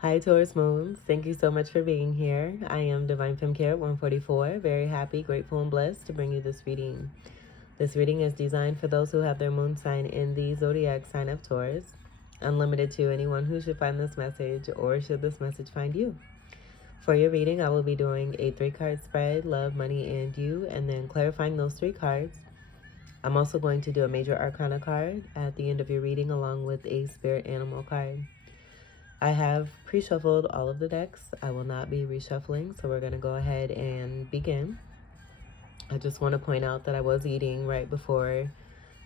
Hi, Taurus Moons. Thank you so much for being here. I am Divine Femme Care 144. Very happy, grateful, and blessed to bring you this reading. This reading is designed for those who have their moon sign in the zodiac sign of Taurus. Unlimited to anyone who should find this message or should this message find you. For your reading, I will be doing a 3-card spread, love, money, and you, and then clarifying those 3 cards. I'm also going to do a major arcana card at the end of your reading along with a spirit animal card. I have pre-shuffled all of the decks. I will not be reshuffling, so we're going to go ahead and begin. I just want to point out that I was eating right before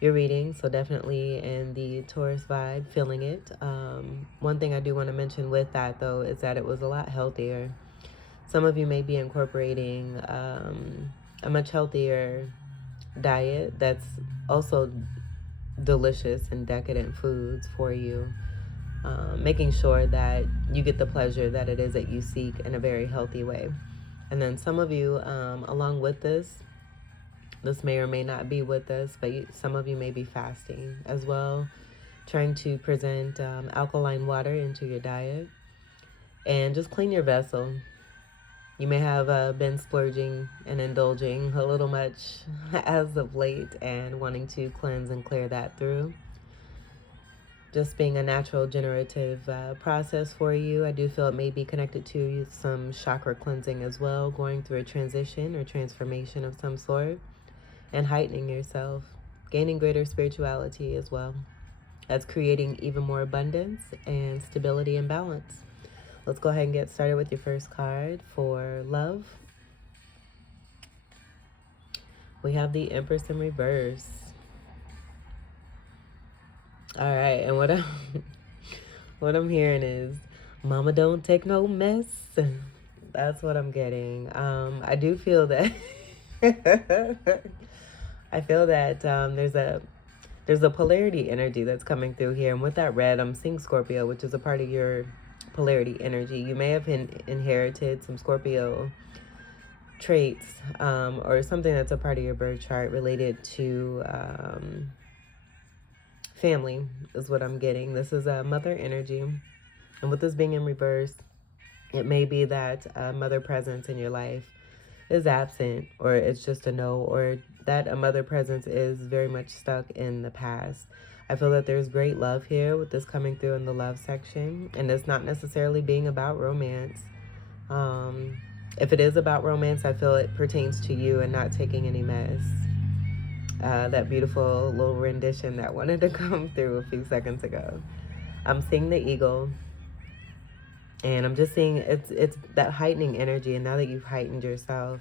your reading, so definitely in the Taurus vibe, feeling it. One thing I do want to mention with that, though, is that it was a lot healthier. Some of you may be incorporating a much healthier diet that's also delicious and decadent foods for you. Making sure that you get the pleasure that it is that you seek in a very healthy way. And then some of you, along with this may or may not be with us, but some of you may be fasting as well, trying to present alkaline water into your diet and just clean your vessel. You may have been splurging and indulging a little much as of late and wanting to cleanse and clear that through. Just being a natural generative process for you. I do feel it may be connected to some chakra cleansing as well, going through a transition or transformation of some sort, and heightening yourself, gaining greater spirituality as well. That's creating even more abundance and stability and balance. Let's go ahead and get started with your first card for love. We have the Empress in reverse. All right, and what I'm hearing is, Mama don't take no mess. That's what I'm getting. I do feel that I feel that there's a polarity energy that's coming through here, and with that red, I'm seeing Scorpio, which is a part of your polarity energy. You may have inherited some Scorpio traits or something that's a part of your birth chart related to family is what I'm getting. This is a mother energy, and with this being in reverse, it may be that a mother presence in your life is absent, or it's just a no, or that a mother presence is very much stuck in the past. I feel that there's great love here with this coming through in the love section, and it's not necessarily being about romance. If it is about romance, I feel it pertains to you and not taking any mess. That beautiful little rendition that wanted to come through a few seconds ago. I'm seeing the eagle, and I'm just seeing it's that heightening energy, and now that you've heightened yourself,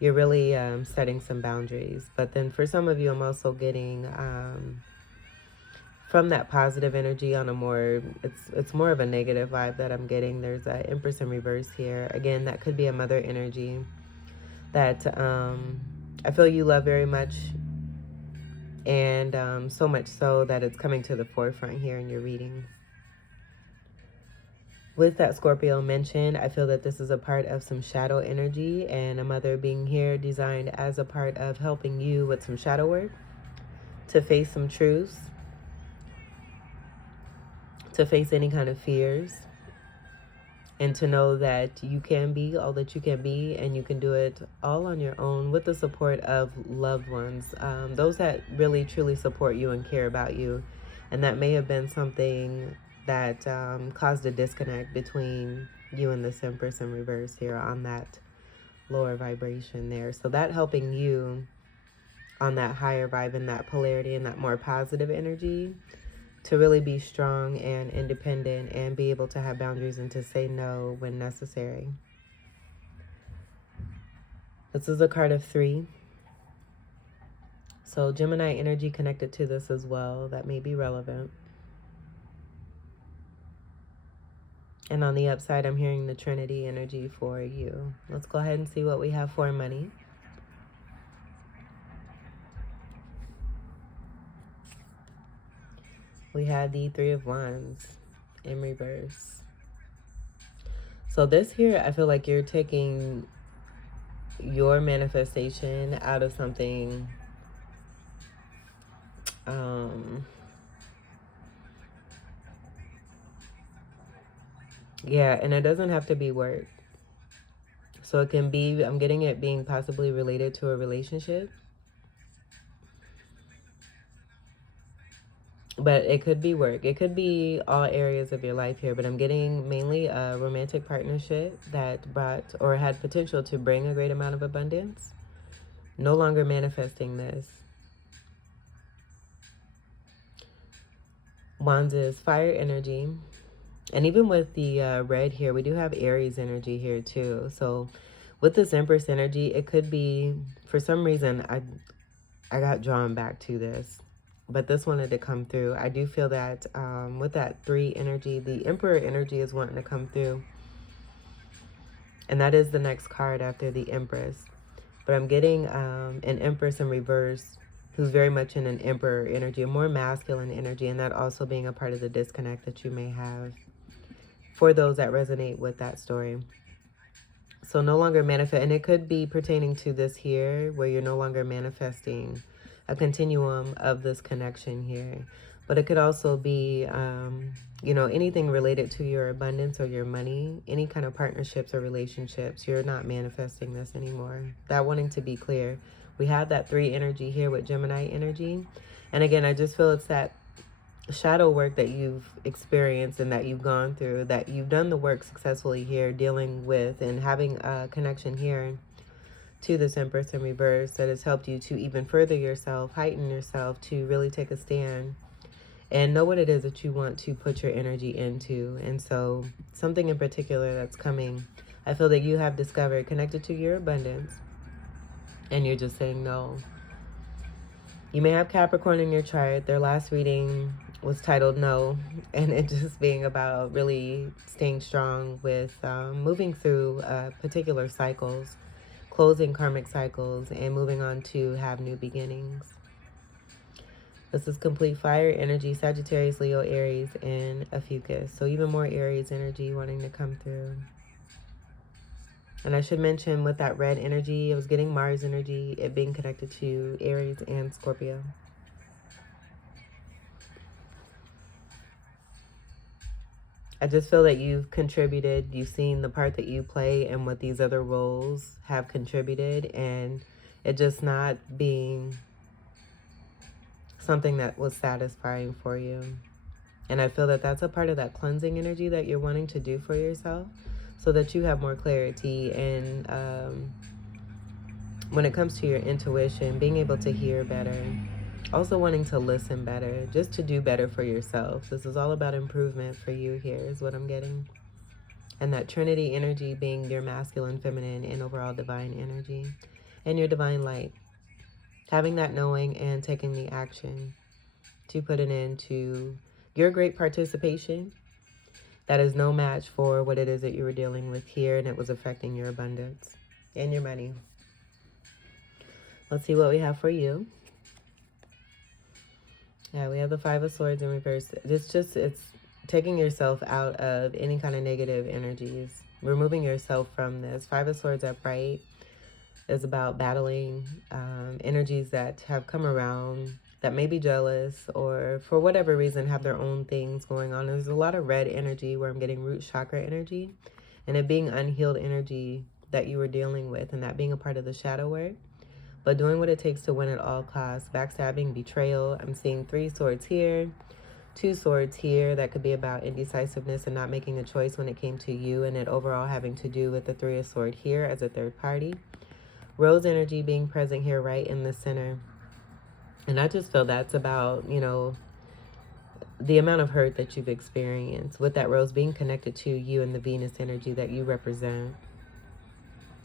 you're really setting some boundaries. But then for some of you, I'm also getting from that positive energy on a more, it's more of a negative vibe that I'm getting. There's an Empress in reverse here. Again, that could be a mother energy that I feel you love very much, and so much so that it's coming to the forefront here in your reading. With that Scorpio mentioned, I feel that this is a part of some shadow energy, and a mother being here designed as a part of helping you with some shadow work, to face some truths, to face any kind of fears, and to know that you can be all that you can be, and you can do it all on your own with the support of loved ones, those that really truly support you and care about you. And that may have been something that caused a disconnect between you and this Empress in reverse here on that lower vibration there. So that helping you on that higher vibe and that polarity and that more positive energy to really be strong and independent and be able to have boundaries and to say no when necessary. This is a card of 3. So Gemini energy connected to this as well. That may be relevant. And on the upside, I'm hearing the Trinity energy for you. Let's go ahead and see what we have for money. We had the 3 of Wands in reverse. So this here, I feel like you're taking your manifestation out of something Yeah, and it doesn't have to be work. So it can be, I'm getting it being possibly related to a relationship. But it could be work. It could be all areas of your life here. But I'm getting mainly a romantic partnership that brought or had potential to bring a great amount of abundance. No longer manifesting this. Wands is fire energy. And even with the red here, we do have Aries energy here too. So with this Empress energy, it could be, for some reason, I got drawn back to this. But this wanted to come through. I do feel that with that 3 energy, the Emperor energy is wanting to come through. And that is the next card after the Empress. But I'm getting an Empress in reverse who's very much in an Emperor energy, a more masculine energy, and that also being a part of the disconnect that you may have for those that resonate with that story. So no longer manifest, and it could be pertaining to this here, where you're no longer manifesting a continuum of this connection here. But it could also be, you know, anything related to your abundance or your money, any kind of partnerships or relationships. You're not manifesting this anymore. That wanting to be clear. We have that 3 energy here with Gemini energy. And again, I just feel it's that shadow work that you've experienced and that you've gone through, that you've done the work successfully here, dealing with and having a connection here to this Empress in reverse that has helped you to even further yourself, heighten yourself, to really take a stand and know what it is that you want to put your energy into. And so something in particular that's coming, I feel that you have discovered connected to your abundance, and you're just saying no. You may have Capricorn in your chart. Their last reading was titled No, and it just being about really staying strong with moving through particular cycles, closing karmic cycles, and moving on to have new beginnings. This is complete fire energy, Sagittarius, Leo, Aries, and Ophiuchus. So even more Aries energy wanting to come through. And I should mention with that red energy, I was getting Mars energy, it being connected to Aries and Scorpio. I just feel that you've contributed, you've seen the part that you play and what these other roles have contributed, and it just not being something that was satisfying for you. And I feel that that's a part of that cleansing energy that you're wanting to do for yourself so that you have more clarity. And when it comes to your intuition, being able to hear better, also wanting to listen better, just to do better for yourself. This is all about improvement for you here is what I'm getting. And that Trinity energy being your masculine, feminine, and overall divine energy. And your divine light. Having that knowing and taking the action to put an end to your great participation. That is no match for what it is that you were dealing with here, and it was affecting your abundance and your money. Let's see what we have for you. Yeah, we have the 5 of Swords in reverse. It's taking yourself out of any kind of negative energies. Removing yourself from this. 5 of Swords upright is about battling energies that have come around that may be jealous or for whatever reason have their own things going on. There's a lot of red energy where I'm getting root chakra energy and it being unhealed energy that you were dealing with, and that being a part of the shadow work. But doing what it takes to win at all costs. Backstabbing, betrayal. I'm seeing 3 swords here, 2 swords here. That could be about indecisiveness and not making a choice when it came to you, and it overall having to do with the 3 of swords here as a third party. Rose energy being present here right in the center. And I just feel that's about, you know, the amount of hurt that you've experienced with that rose being connected to you and the Venus energy that you represent.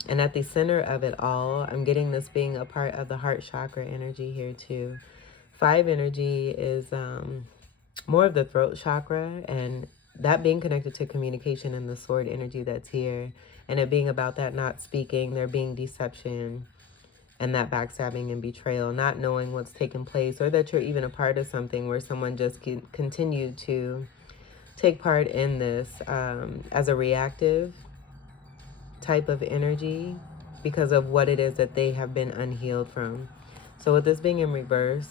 And at the center of it all, I'm getting this being a part of the heart chakra energy here too. 5 energy is more of the throat chakra, and that being connected to communication and the sword energy that's here. And it being about that not speaking, there being deception, and that backstabbing and betrayal, not knowing what's taken place, or that you're even a part of something where someone just can continue to take part in this as a reactive type of energy because of what it is that they have been unhealed from. So with this being in reverse,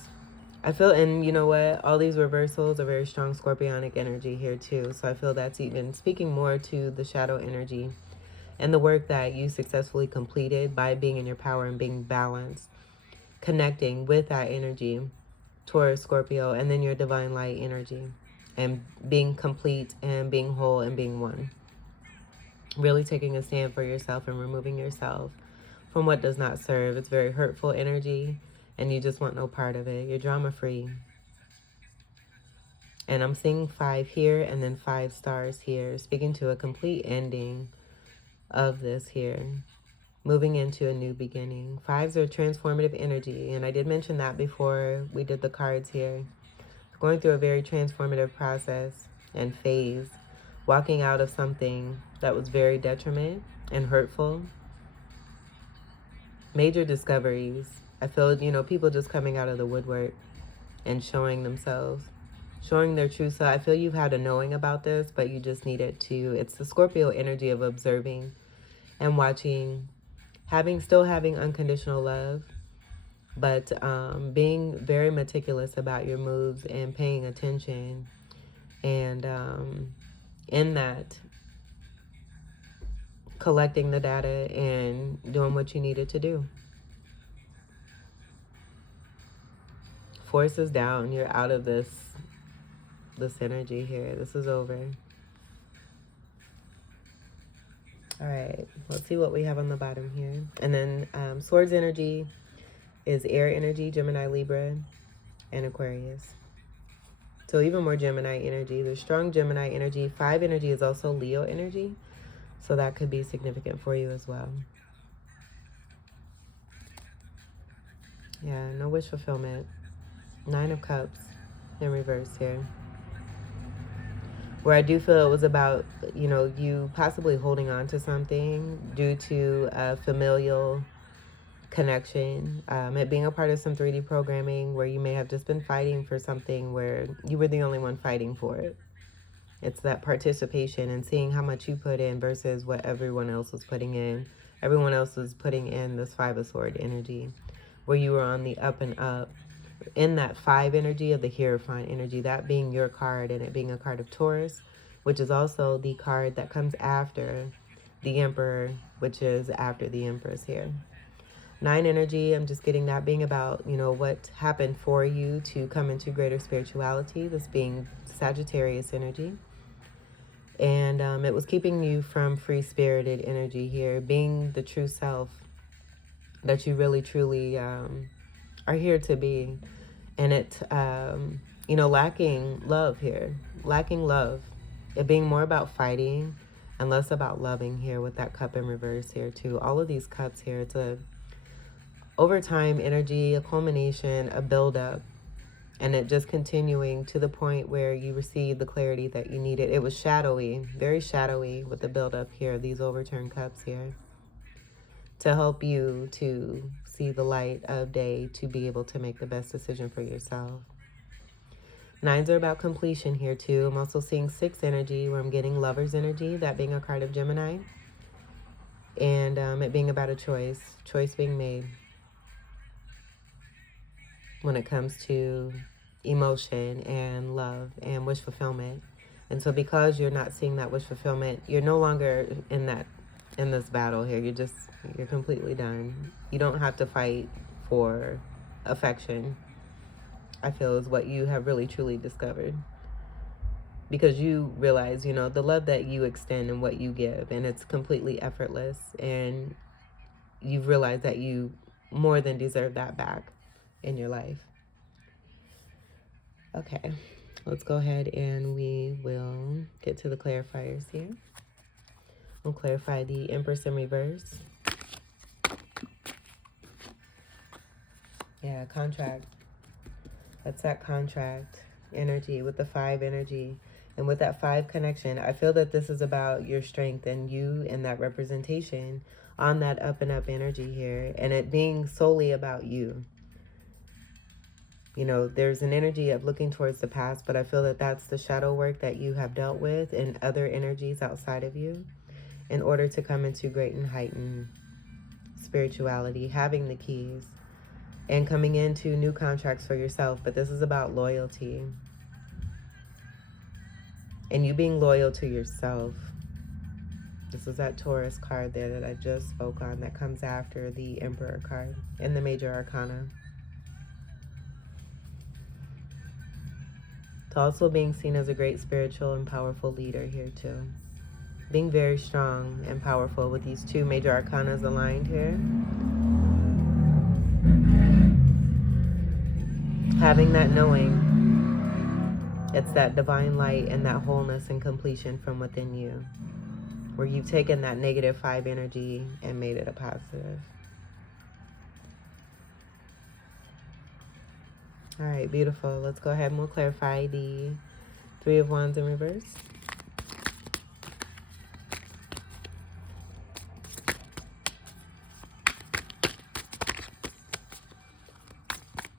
I feel, and you know what? All these reversals are very strong scorpionic energy here too. So I feel that's even speaking more to the shadow energy and the work that you successfully completed by being in your power and being balanced, connecting with that energy, Taurus, Scorpio, and then your divine light energy, and being complete and being whole and being one. Really taking a stand for yourself and removing yourself from what does not serve. It's very hurtful energy, and you just want no part of it. You're drama free. And I'm seeing 5 here and then 5 stars here, speaking to a complete ending of this here, moving into a new beginning. 5s are transformative energy, and I did mention that before we did the cards here. Going through a very transformative process and phase, walking out of something that was very detriment and hurtful. Major discoveries. I feel, you know, people just coming out of the woodwork and showing themselves, showing their true self. I feel you've had a knowing about this, but you just needed to. It's the Scorpio energy of observing and watching, still having unconditional love, but being very meticulous about your moves and paying attention, and in that, collecting the data and doing what you needed to do. Force is down. You're out of this energy here. This is over. All right, let's see what we have on the bottom here. And then Swords energy is air energy, Gemini, Libra, and Aquarius. So even more Gemini energy. There's strong Gemini energy. 5 energy is also Leo energy. So that could be significant for you as well. Yeah, no wish fulfillment. 9 of Cups in reverse here. Where I do feel it was about, you know, you possibly holding on to something due to a familial connection. It being a part of some 3D programming where you may have just been fighting for something where you were the only one fighting for it. It's that participation and seeing how much you put in versus what everyone else was putting in. Everyone else was putting in this 5 of Swords energy, where you were on the up and up. In that 5 energy of the Hierophant energy, that being your card, and it being a card of Taurus, which is also the card that comes after the Emperor, which is after the Empress here. 9 energy, I'm just getting that being about, you know, what happened for you to come into greater spirituality, this being Sagittarius energy. And it was keeping you from free-spirited energy here, being the true self that you really, truly are here to be. And it, you know, lacking love here, lacking love. It being more about fighting and less about loving here with that cup in reverse here too. All of these cups here, it's a overtime energy, a culmination, a buildup, and it just continuing to the point where you receive the clarity that you needed. It was shadowy, very shadowy with the buildup here, these overturned cups here, to help you to see the light of day, to be able to make the best decision for yourself. 9s are about completion here too. I'm also seeing 6 energy, where I'm getting Lover's energy, that being a card of Gemini, and it being about a choice being made when it comes to emotion and love and wish fulfillment. And so because you're not seeing that wish fulfillment, you're no longer in this battle here. You're completely done. You don't have to fight for affection, I feel, is what you have really truly discovered. Because you realize, you know, the love that you extend and what you give, and it's completely effortless, and you've realized that you more than deserve that back in your life. Okay, let's go ahead and we will get to the clarifiers here. We'll clarify the Empress in reverse. Yeah, contract. That's that contract energy with the 5 energy. And with that 5 connection, I feel that this is about your strength and you and that representation on that up and up energy here. And it being solely about you. You know, there's an energy of looking towards the past, but I feel that that's the shadow work that you have dealt with and other energies outside of you in order to come into great and heightened spirituality, having the keys and coming into new contracts for yourself. But this is about loyalty and you being loyal to yourself. This is that Taurus card there that I just spoke on that comes after the Emperor card in the Major Arcana. It's also being seen as a great spiritual and powerful leader here too. Being very strong and powerful with these two Major Arcanas aligned here. Having that knowing, it's that divine light and that wholeness and completion from within you, where you've taken that -5 energy and made it a positive. All right, beautiful. Let's go ahead and we'll clarify the Three of Wands in reverse.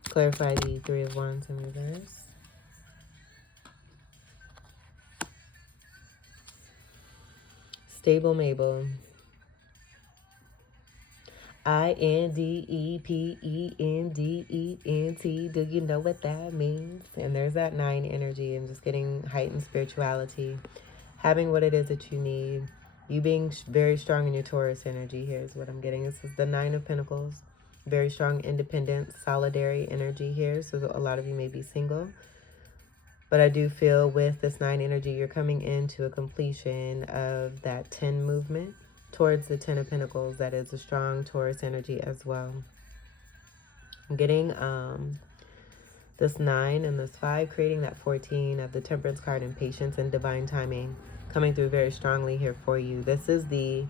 Clarify the Three of Wands in reverse. Stable Mabel. INDEPENDENT. Do you know what that means? And there's that 9 energy and just getting heightened spirituality. Having what it is that you need. You being very strong in your Taurus energy here is what I'm getting. This is the 9 of Pentacles. Very strong, independent, solidary energy here. So a lot of you may be single. But I do feel with this 9 energy, you're coming into a completion of that 10 movement towards the 10 of Pentacles. That is a strong Taurus energy as well. I'm getting this 9 and this 5, creating that 14 of the Temperance card and patience and divine timing coming through very strongly here for you. This is the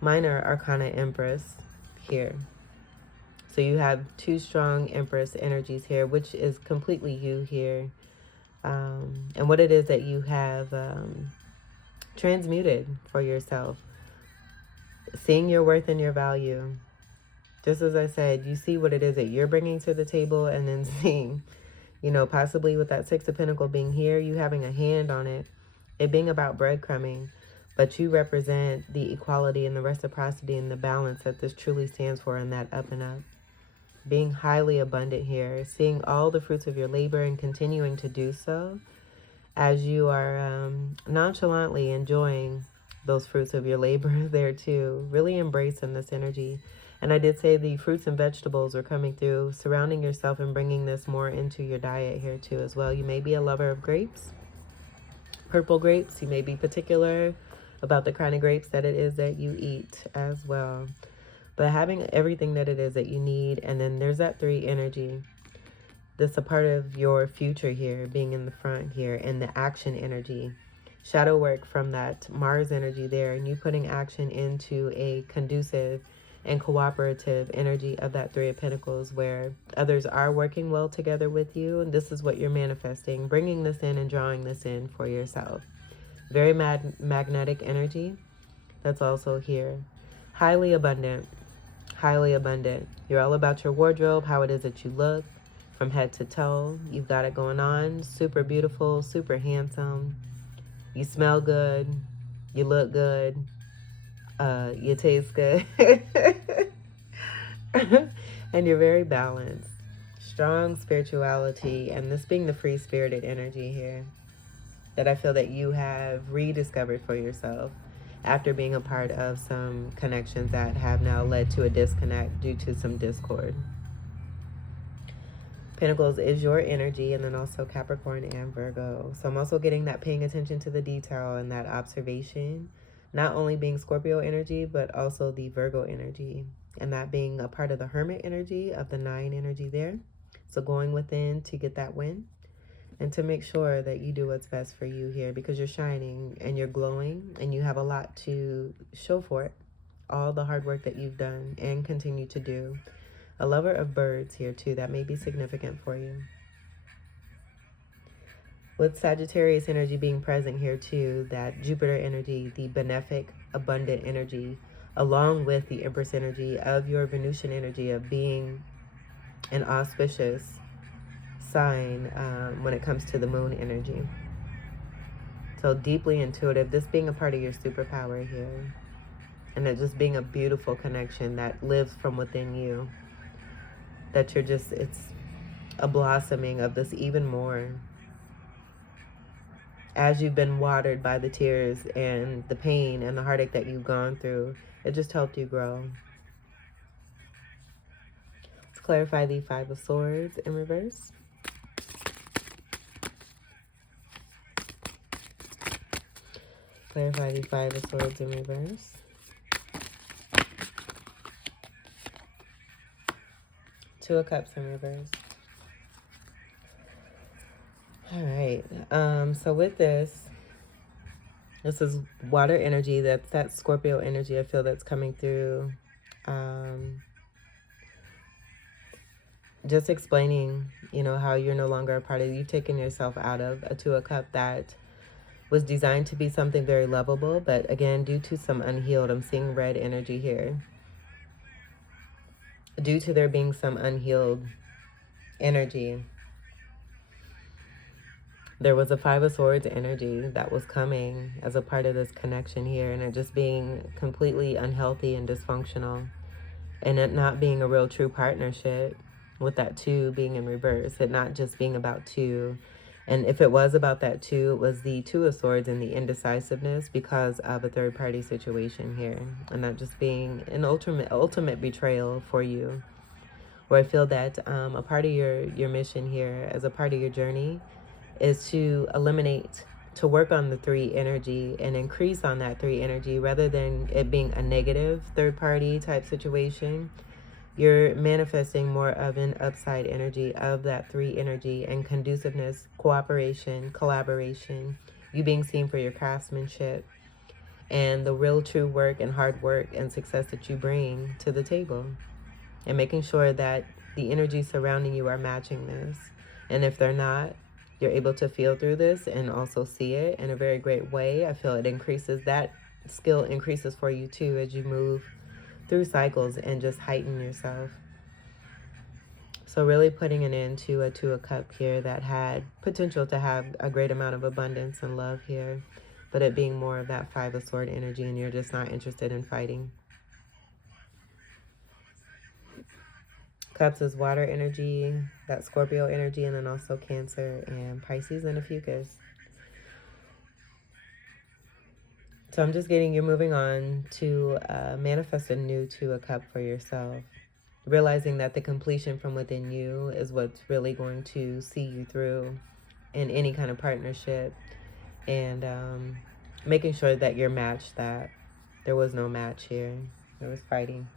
Minor Arcana Empress here. So you have 2 strong Empress energies here, which is completely you here. And what it is that you have transmuted for yourself. Seeing your worth and your value. Just as I said, you see what it is that you're bringing to the table, and then seeing, you know, possibly with that 6 of Pentacles being here, you having a hand on it, it being about breadcrumbing, but you represent the equality and the reciprocity and the balance that this truly stands for, in that up and up. Being highly abundant here, seeing all the fruits of your labor and continuing to do so as you are nonchalantly enjoying those fruits of your labor there too, really embracing this energy. And I did say the fruits and vegetables are coming through, surrounding yourself and bringing this more into your diet here too as well. You may be a lover of grapes, purple grapes. You may be particular about the kind of grapes that it is that you eat as well. But having everything that it is that you need. And then there's that 3 energy. That's a part of your future here, being in the front here, and the action energy. Shadow work from that Mars energy there, and you putting action into a conducive and cooperative energy of that 3 of Pentacles, where others are working well together with you. And this is what you're manifesting, bringing this in and drawing this in for yourself. Very magnetic energy that's also here. Highly abundant. Highly abundant. You're all about your wardrobe, how it is that you look from head to toe. You've got it going on. Super beautiful, super handsome. You smell good. You look good. You taste good. And you're very balanced. Strong spirituality, and this being the free-spirited energy here that I feel that you have rediscovered for yourself after being a part of some connections that have now led to a disconnect due to some discord. Pentacles is your energy, and then also Capricorn and Virgo. So I'm also getting that paying attention to the detail and that observation, not only being Scorpio energy, but also the Virgo energy, and that being a part of the Hermit energy of the 9 energy there. So going within to get that win and to make sure that you do what's best for you here, because you're shining and you're glowing and you have a lot to show for it. All the hard work that you've done and continue to do. A lover of birds here too, that may be significant for you. With Sagittarius energy being present here too, that Jupiter energy, the benefic, abundant energy, along with the Empress energy of your Venusian energy of being an auspicious sign when it comes to the moon energy. So deeply intuitive, this being a part of your superpower here. And it just being a beautiful connection that lives from within you. that you're just, it's a blossoming of this even more. As you've been watered by the tears and the pain and the heartache that you've gone through, it just helped you grow. Let's clarify the Five of Swords in reverse. Clarify the Five of Swords in reverse. Two of Cups in reverse. All right. So with this is water energy. That's that Scorpio energy I feel that's coming through. Just explaining, you know, how you're no longer a part of, you've taken yourself out of a Two of Cup that was designed to be something very lovable, but again, due to some unhealed, I'm seeing red energy here. Due to there being some unhealed energy, there was a Five of Swords energy that was coming as a part of this connection here, and it just being completely unhealthy and dysfunctional, and it not being a real true partnership, with that two being in reverse, it not just being about two. And if it was about that two, it was the Two of Swords and the indecisiveness because of a third party situation here, and that just being an ultimate betrayal for you. Where I feel that a part of your mission here, as a part of your journey, is to eliminate, to work on the three energy and increase on that three energy, rather than it being a negative third party type situation. You're manifesting more of an upside energy of that three energy and conduciveness, cooperation, collaboration, you being seen for your craftsmanship and the real true work and hard work and success that you bring to the table, and making sure that the energies surrounding you are matching this. And if they're not, you're able to feel through this and also see it in a very great way. I feel it increases, that skill increases for you too as you move through cycles and just heighten yourself. So really putting an end to a Two of Cup here that had potential to have a great amount of abundance and love here, but it being more of that Five of Sword energy, and you're just not interested in fighting. Cups is water energy, that Scorpio energy, and then also Cancer and Pisces and a Fucus. So I'm just getting, you're moving on to manifest a new Two of Cup for yourself. Realizing that the completion from within you is what's really going to see you through in any kind of partnership. And making sure that you're matched, that there was no match here. There was fighting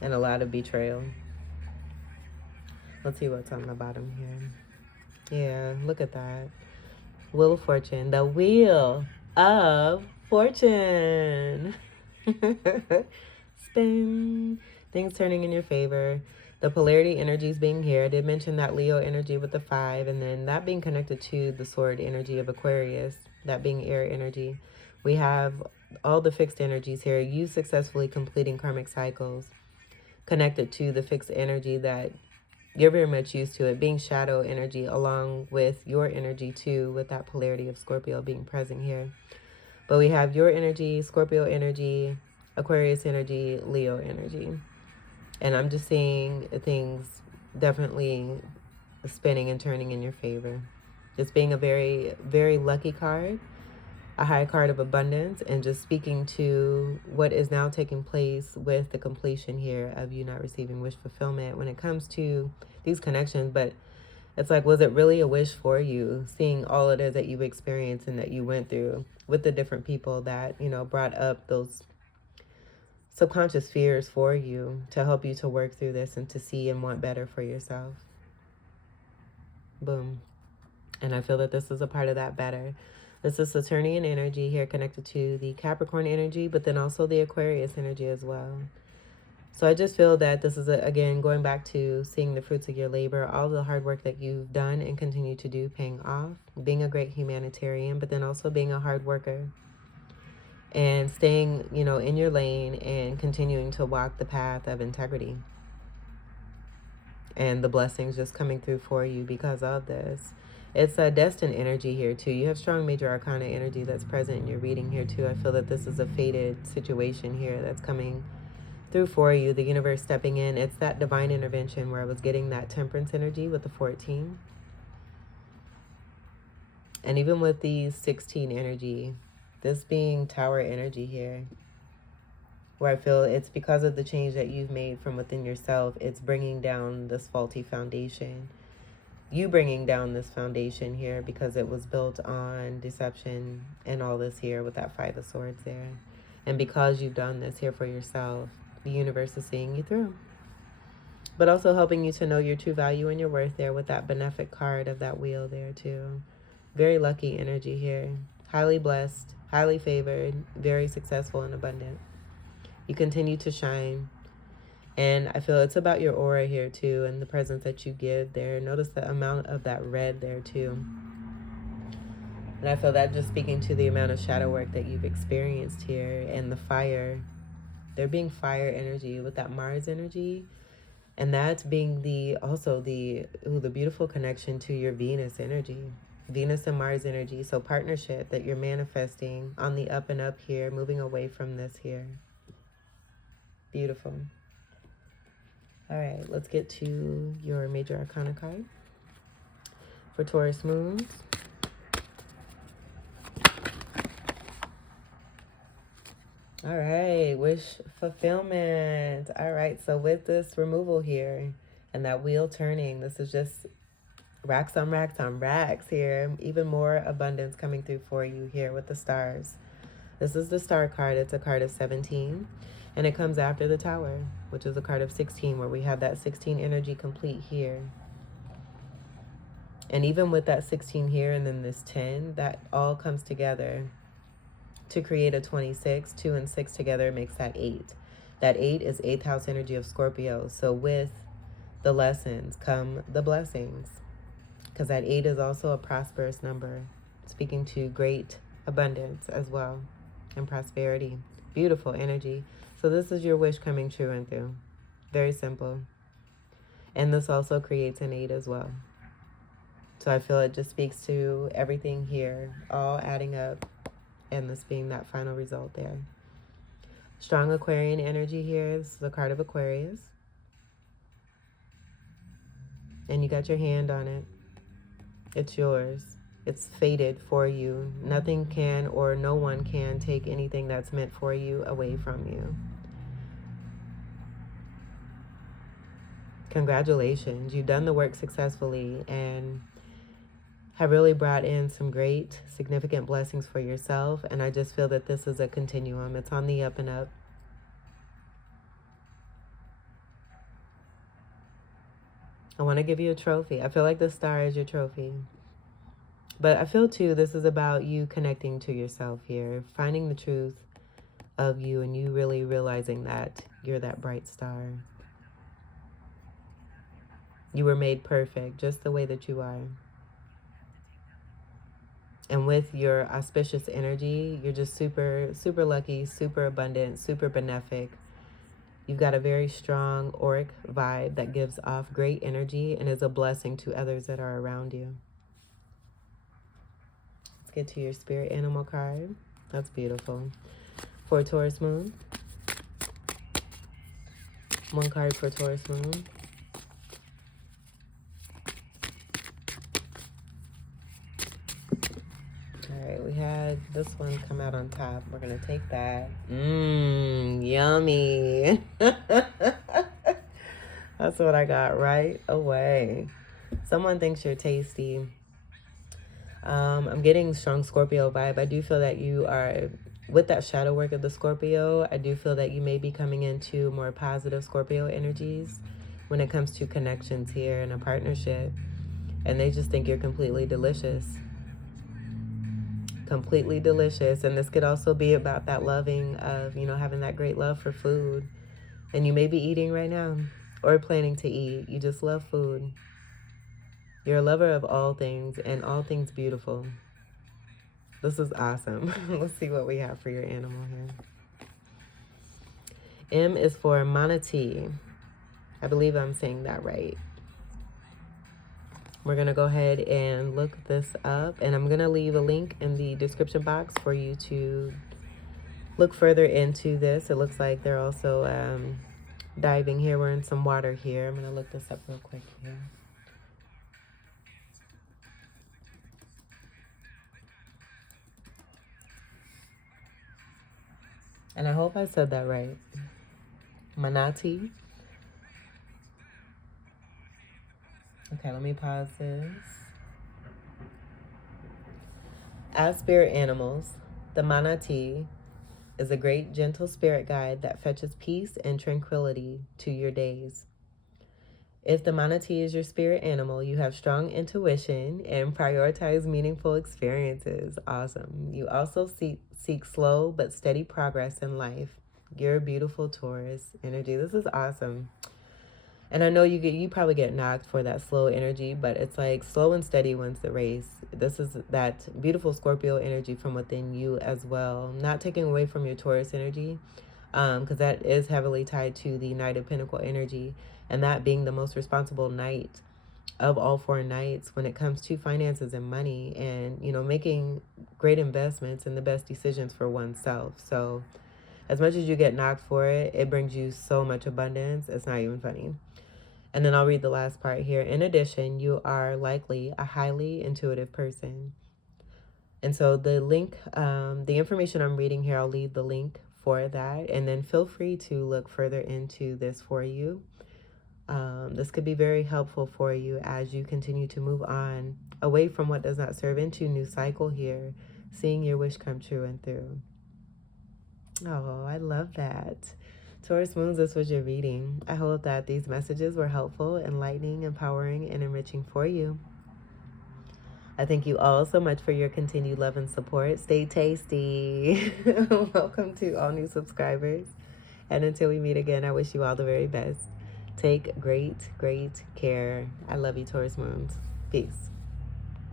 and a lot of betrayal. Let's see what's on the bottom here. Yeah, look at that. Wheel of Fortune. The Wheel of Fortune. Spin. Things turning in your favor. The polarity energies being here. I did mention that Leo energy with the 5, and then that being connected to the sword energy of Aquarius, that being air energy. We have all the fixed energies here. You successfully completing karmic cycles connected to the fixed energy that you're very much used to, it being shadow energy, along with your energy too, with that polarity of Scorpio being present here. But we have your energy, Scorpio energy, Aquarius energy, Leo energy. And I'm just seeing things definitely spinning and turning in your favor. Just being a very, very lucky card, a high card of abundance, and just speaking to what is now taking place with the completion here of you not receiving wish fulfillment when it comes to these connections. But it's like, was it really a wish for you, seeing all it is that you've experienced and that you went through with the different people that, you know, brought up those subconscious fears for you to help you to work through this and to see and want better for yourself. Boom. And I feel that this is a part of that better. This is Saturnian energy here connected to the Capricorn energy, but then also the Aquarius energy as well. So I just feel that this is, again, going back to seeing the fruits of your labor, all the hard work that you've done and continue to do paying off, being a great humanitarian, but then also being a hard worker and staying, you know, in your lane and continuing to walk the path of integrity. And the blessings just coming through for you because of this. It's a destined energy here too. You have strong major arcana energy that's present in your reading here too. I feel that this is a fated situation here that's coming through for you, the universe stepping in. It's that divine intervention where I was getting that temperance energy with the 14. And even with the 16 energy, this being tower energy here, where I feel it's because of the change that you've made from within yourself, it's bringing down this faulty foundation. You bringing down this foundation here because it was built on deception and all this here with that 5 of Swords there. And because you've done this here for yourself, the universe is seeing you through. But also helping you to know your true value and your worth there with that benefic card of that wheel there too. Very lucky energy here. Highly blessed, highly favored, very successful and abundant. You continue to shine. And I feel it's about your aura here too, and the presence that you give there. Notice the amount of that red there too. And I feel that just speaking to the amount of shadow work that you've experienced here, and the fire. There being fire energy with that Mars energy. And that's being the beautiful connection to your Venus energy. Venus and Mars energy. So partnership that you're manifesting on the up and up here, moving away from this here. Beautiful. All right, let's get to your major arcana card for Taurus moons. All right, wish fulfillment. All right, so with this removal here and that wheel turning, this is just racks on racks on racks here. Even more abundance coming through for you here with the stars. This is the star card. It's a card of 17. And it comes after the tower, which is a card of 16, where we have that 16 energy complete here. And even with that 16 here and then this 10, that all comes together to create a 26. 2 and 6 together makes that 8. That 8 is 8th house energy of Scorpio. So with the lessons come the blessings, because that 8 is also a prosperous number, speaking to great abundance as well and prosperity. Beautiful energy. So this is your wish coming true and through. Very simple. And this also creates an 8 as well. So I feel it just speaks to everything here, all adding up, and this being that final result there. Strong Aquarian energy here. This is the card of Aquarius. And you got your hand on it. It's yours. It's fated for you. Nothing can or no one can take anything that's meant for you away from you. Congratulations. You've done the work successfully and have really brought in some great, significant blessings for yourself. And I just feel that this is a continuum. It's on the up and up. I want to give you a trophy. I feel like the star is your trophy. But I feel, too, this is about you connecting to yourself here, finding the truth of you and you really realizing that you're that bright star. You were made perfect just the way that you are. And with your auspicious energy, you're just super, super lucky, super abundant, super benefic. You've got a very strong auric vibe that gives off great energy and is a blessing to others that are around you. Let's get to your spirit animal card. That's beautiful. For Taurus moon. One card for Taurus moon. All right, we had this one come out on top. We're going to take that. Yummy. That's what I got right away. Someone thinks you're tasty. I'm getting strong Scorpio vibe. I do feel that you are, with that shadow work of the Scorpio, I do feel that you may be coming into more positive Scorpio energies when it comes to connections here in a partnership. And they just think you're completely delicious. Completely delicious. And this could also be about that loving of, you know, having that great love for food. And you may be eating right now or planning to eat. You just love food. You're a lover of all things and all things beautiful. This is awesome. Let's see what we have for your animal here. M is for Manatee. I believe I'm saying that right. We're going to go ahead and look this up. And I'm going to leave a link in the description box for you to look further into this. It looks like they're also diving here. We're in some water here. I'm going to look this up real quick here. And I hope I said that right. Manatee. Okay, let me pause this. As spirit animals, the Manatee is a great gentle spirit guide that fetches peace and tranquility to your days. If the Manatee is your spirit animal, you have strong intuition and prioritize meaningful experiences. Awesome. You also seek slow but steady progress in life. You're a beautiful Taurus energy. This is awesome. And I know you probably get knocked for that slow energy, but it's like slow and steady wins the race. This is that beautiful Scorpio energy from within you as well. Not taking away from your Taurus energy, because that is heavily tied to the Knight of Pentacle energy, and that being the most responsible knight of all 4 knights when it comes to finances and money, and making great investments and the best decisions for oneself. So as much as you get knocked for it, it brings you so much abundance. It's not even funny. And then I'll read the last part here. In addition, you are likely a highly intuitive person. And so the link, the information I'm reading here, I'll leave the link for that. And then feel free to look further into this for you. This could be very helpful for you as you continue to move on away from what does not serve into new cycle here, seeing your wish come true and through. Oh, I love that. Taurus Moons, this was your reading. I hope that these messages were helpful, enlightening, empowering, and enriching for you. I thank you all so much for your continued love and support. Stay tasty. Welcome to all new subscribers. And until we meet again, I wish you all the very best. Take great, great care. I love you, Taurus Moons. Peace.